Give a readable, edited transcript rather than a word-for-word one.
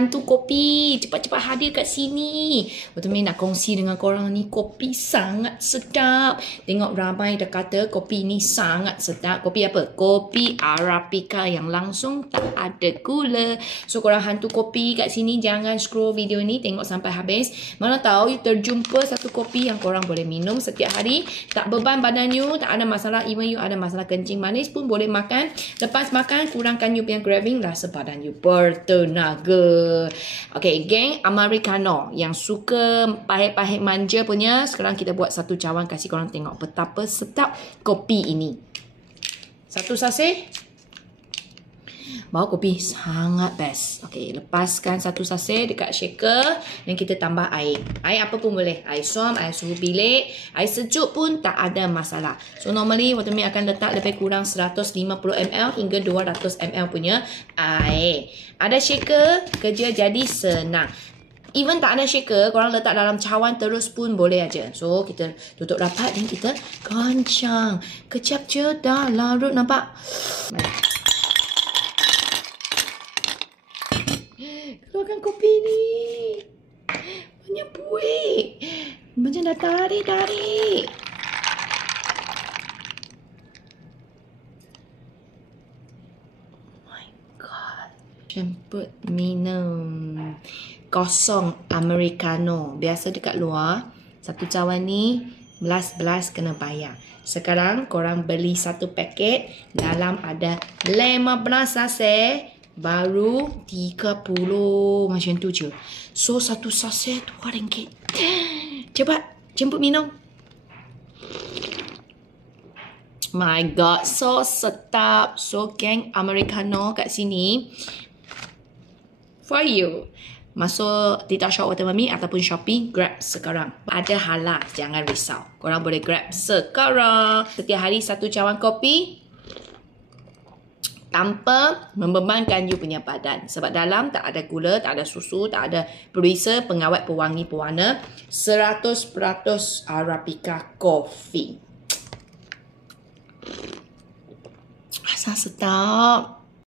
hantu kopi. Cepat-cepat hadir kat sini. Betul nak kongsi dengan korang ni. Kopi sangat sedap. Tengok ramai dah kata kopi ni sangat sedap. Kopi apa? Kopi Arabica yang langsung tak ada gula. So korang hantu kopi kat sini. Jangan scroll video ni. Tengok sampai habis. Mana tahu you terjumpa satu kopi yang korang boleh minum setiap hari. Tak beban badan you. Tak ada masalah. Even you ada masalah kencing manis pun boleh makan. Lepas makan kurangkan you punya craving. Rasa badan you bertenaga. Okay, geng Americano yang suka pahit-pahit manja punya, sekarang kita buat satu cawan kasih korang tengok betapa sedap kopi ini. Satu sachet. Bawa kopi sangat best. Okay, lepaskan satu sachet dekat shaker dan kita tambah air. Air apa pun boleh. Air suam, air suhu bilik, air sejuk pun tak ada masalah. So normally Watermint akan letak lebih kurang 150 ml hingga 200 ml punya air. Ada shaker, kerja jadi senang. Even tak ada shaker, korang letak dalam cawan terus pun boleh aja. So kita tutup rapat dan kita goncang. Kejap je dah larut, nampak? Keluarkan kopi ni. Banyak buih. Macam dah tarik-tarik. Oh my god. Jemput minum. Kosong Americano. Biasa dekat luar, satu cawan ni belas-belas kena bayar. Sekarang korang beli satu paket, dalam ada 15 sachet. Baru 30 macam tu je. So satu sachet RM2. Cepat jemput minum. My god, so sedap. So geng Americano kat sini for you. Masuk TikTok Shop Watermint ataupun Shopee, grab sekarang. Ada halal, jangan risau. Korang boleh grab sekarang. Setiap hari satu cawan kopi tanpa membebankan you punya badan. Sebab dalam tak ada gula, tak ada susu, tak ada perisa, pengawet, pewangi, pewarna. 100% Arabica coffee. Rasa sedap.